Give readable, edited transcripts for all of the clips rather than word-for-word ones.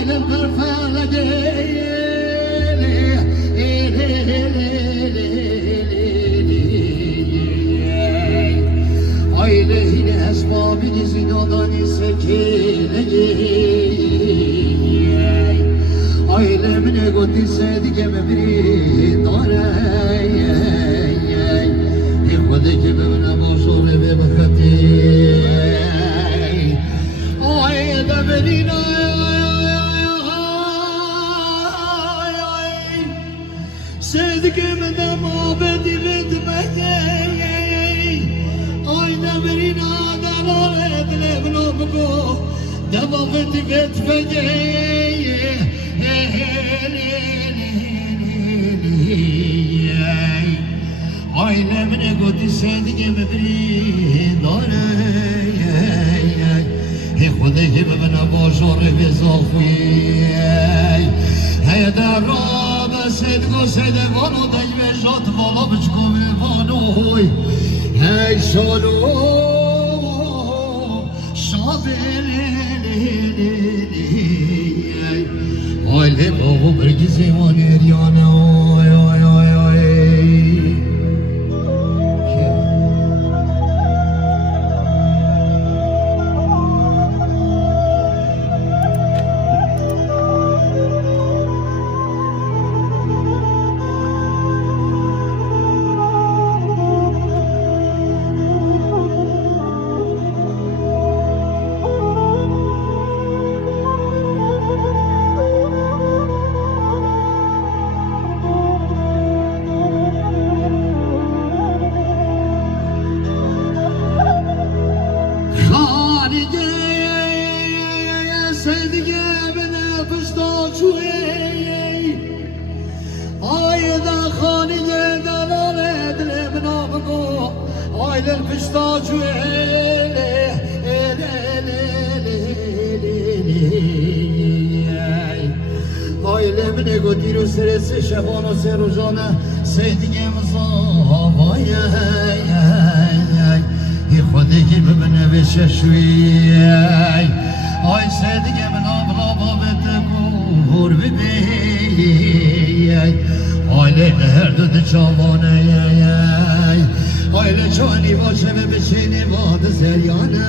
aynen perfele Ailehine esbabini zinadan sekile Ailemine goti sedigeme bir dare Hevdeki bevne boşore ve bakati Ailemenina Sedigeme de mabedi redmeye Ailemenina dalar edlebno bgo Devaveti vetfeye Ailemine godi sedigeme bir dare خودی که ببینم باشاره به زافی هیده را به سیدگو سیدگانو دی به جات والا بچکو بیوانوی هی شالو شابیلی آیلی بابو برگی زیوانی ریانه آی آی آی آی Ailemine godiru seresi şebano serujana seydige mızavay İkhodi gibi bine beşeşvi Ay seydige min abla babete kur bibey Ailene her dödü çavane Aile çani başı ve beşeni vadı zeryane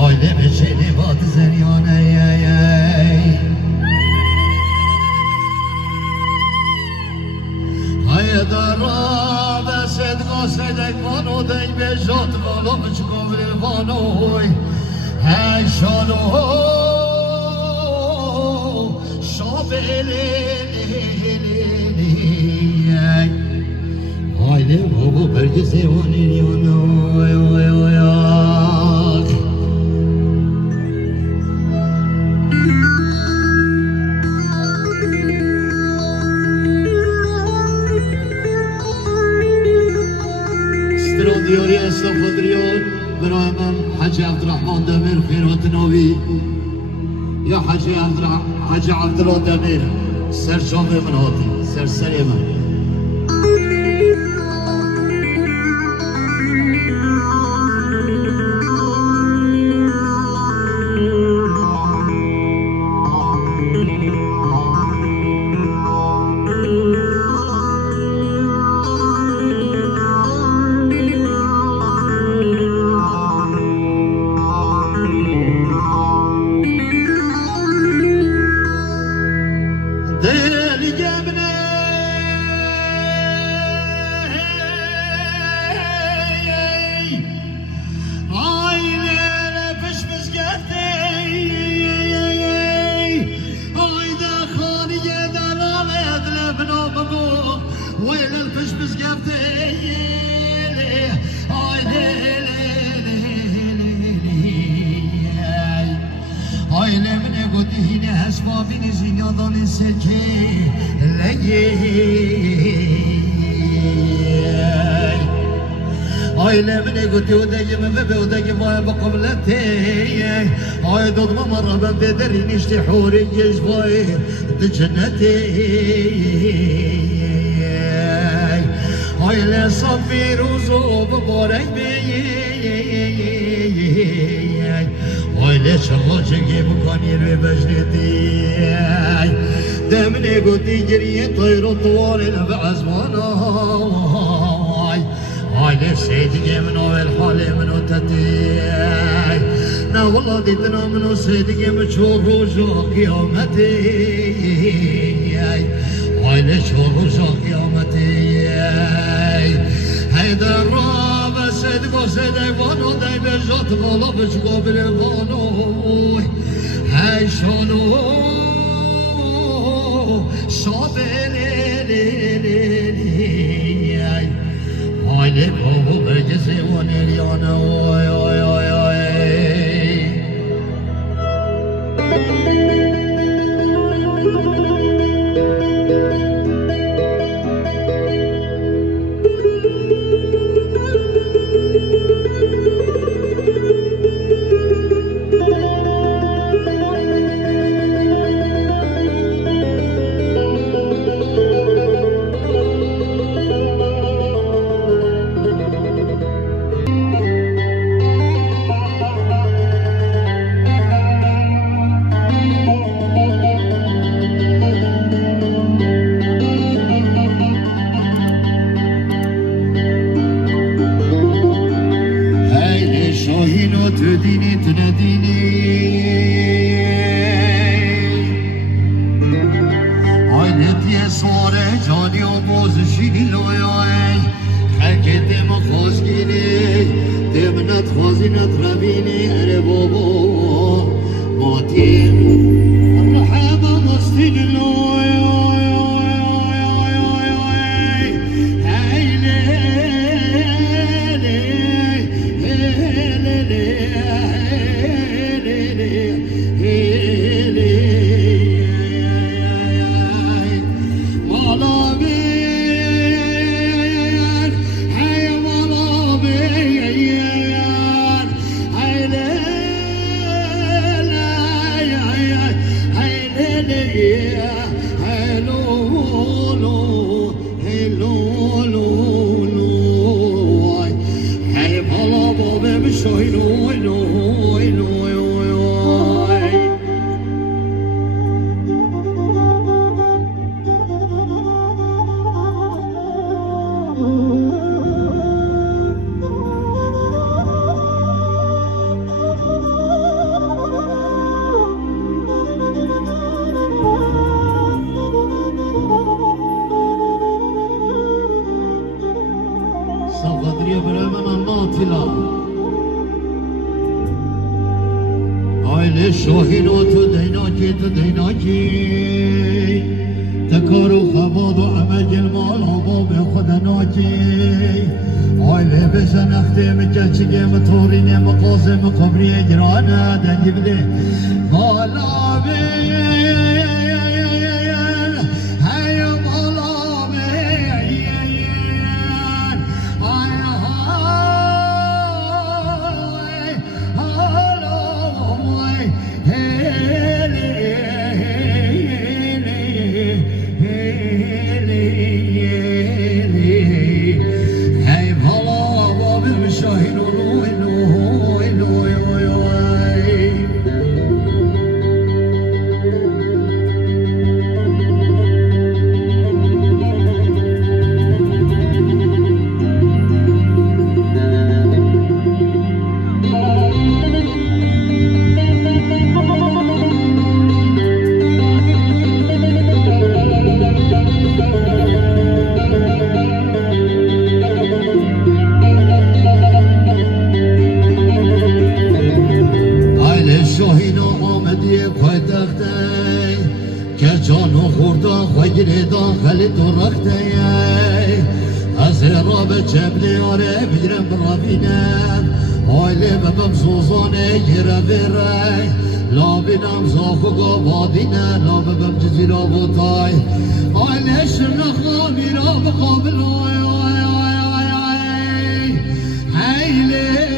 Aile beşeni vadı zeryane Haydara besed gasedek vano dey bejat valo bçkom vano Hey şano şabeli Aile baba belki sevani yana دیاری استفادریان برای من حاجی عبدالرحمن دمیر خیرات ناوی یا حاجی عبدالله دمیر سرشام من هاتی سرسری من Ailemine götürdüğüm ve beudağım var bakımlete Ay doğma marhaban bederin işte huri yezvay de cennete Aile safir uzu mübarek bey هایله شراجگی بکنی روی بجنیتی دمنی گوتی گریه طیر و طوال بعزمانا هایله سیدگی منو الحال منو تتی نه والله دیدنا منو سیدگی مچور روزا قیامتی هایله چور روزا قیامتی هیدر را بسید بسید ایوانو دی بجات بالا بچگو بلیوانو هی شانو هایله بابو بجسی و نیلیانه اوی اوی اوی اوی تديني تناديني عينت يا صورة جاني وموز شيني لوياي حكيت مخوزكيني تمنت خوزينت ربيني أري بابا ماتين الرحابة مستين لوياي صفدري برمنا الناطلة عيل الشوهين وتديناكي تكارو خباض وعمج المال هباب خدناكي عيل بسن اختم كتشكي مطورين مقاسم قبري جرانا دنجب دي مالا بي جانو خوردا خیلی داخل تو رخته از راب چبلی آره بیرم برابینم آیله ببم سوزانه گره بره لا بینم زاخو گابادینه لا ببم جزیرا بوتای آیله شنخلا میرا بقابل آی آی آی آی آی هیله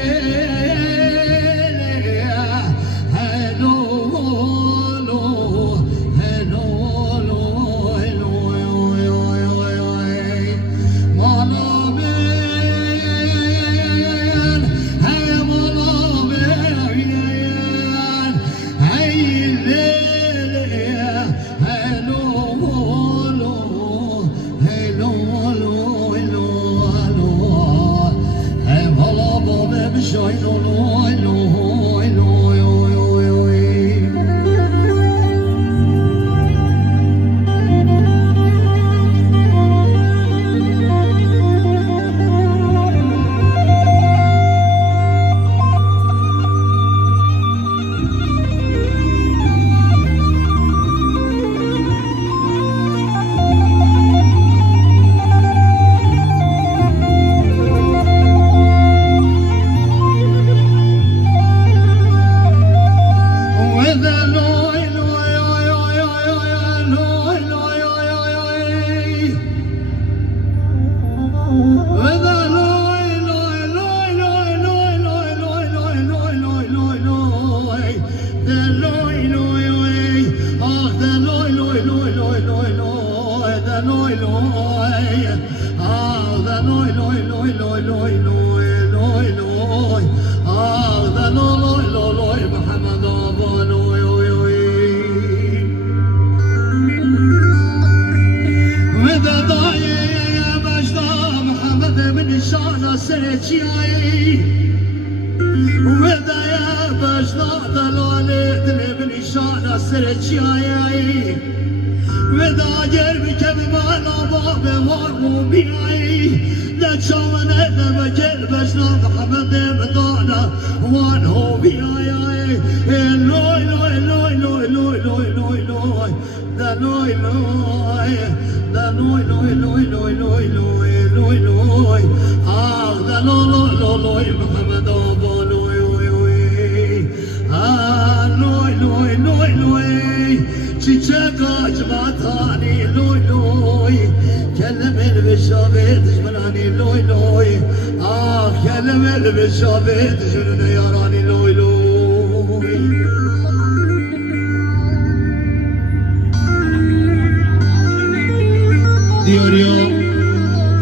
Diyor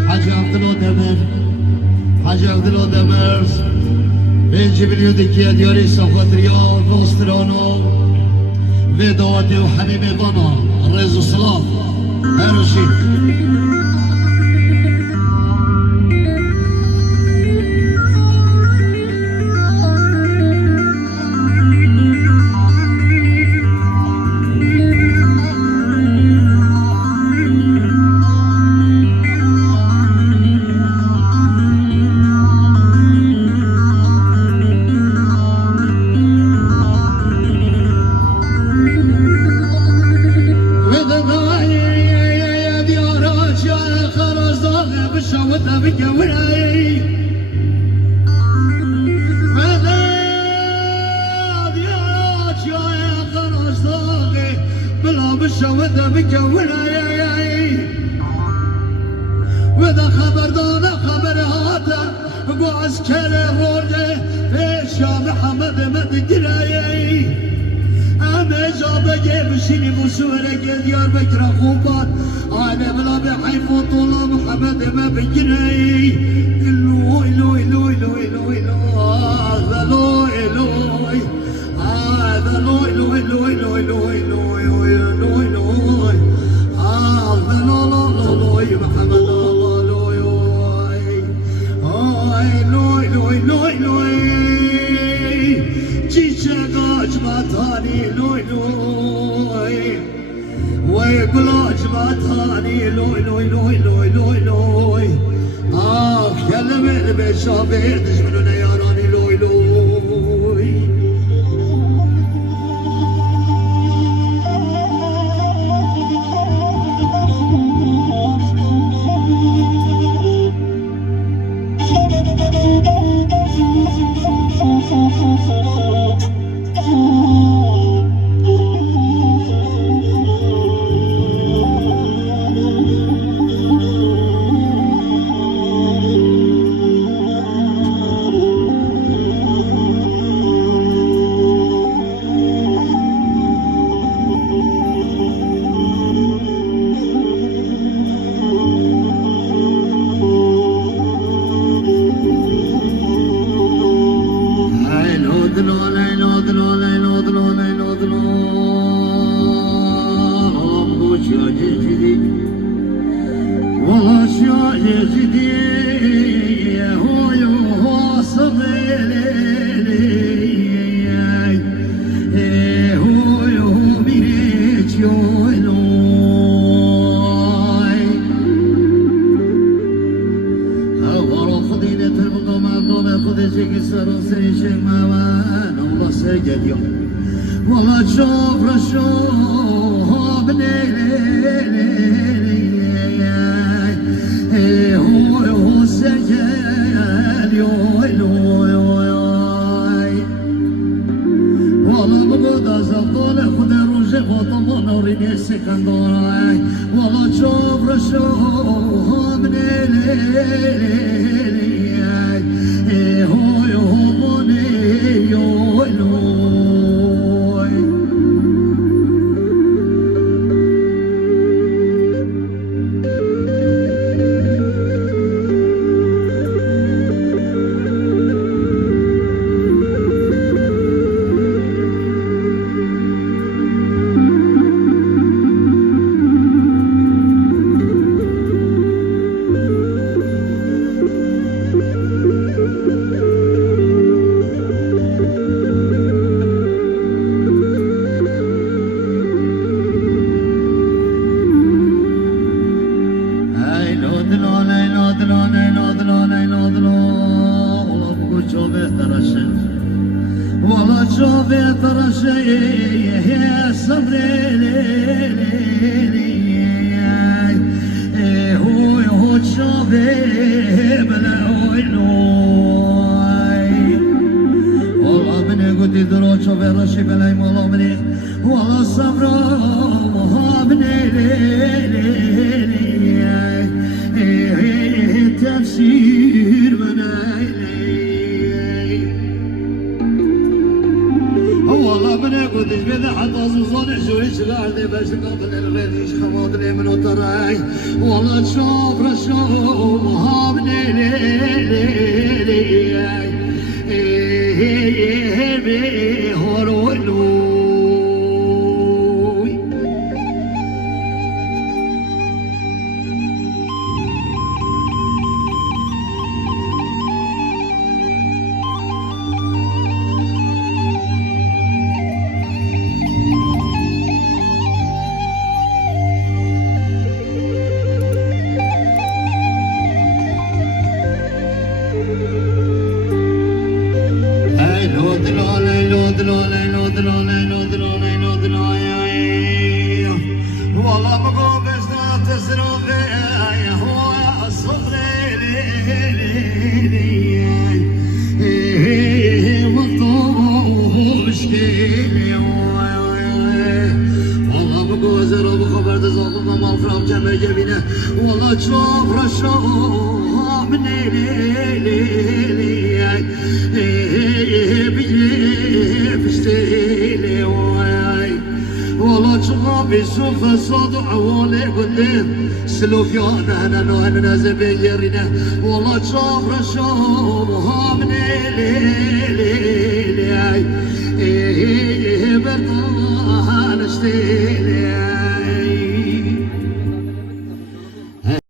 Hacı Abdülodemir, Hacı Abdülodemir, bence biliyordu ki diyor Safatriya, Nostrano, ve Davati ve Hamime Bana, Rezu Salam, her şey. زبطان خود روژه فاطمان آرینی سکندارای والا چاب رشو هم نیلی هوی همانی یولوی والله شوفي ترى شيء يا صبري هو شوفي بلا وينوي والله بني قلت درو شوفي رشي بلا والله بني والله صبر بني تفسير مناي والله بنا قدش بدا حتى صوصون شوي شغال دي باش نقضي الغيريش خواطري من وطراي والله تشوف رشوف هابني لي هورولوي والله بقوم بشنا تصرف هو الصبر مطلوب مشكلة والله بقوم زرب خبر تزاقم ما الخراب جمع جبينه والله تشوف رشوف من بيجي والله شغابي شوف صادع عوالي قدام سلوفيانا انا نوهن نازل بيجرنا والله شوف رشوف هامني لي برد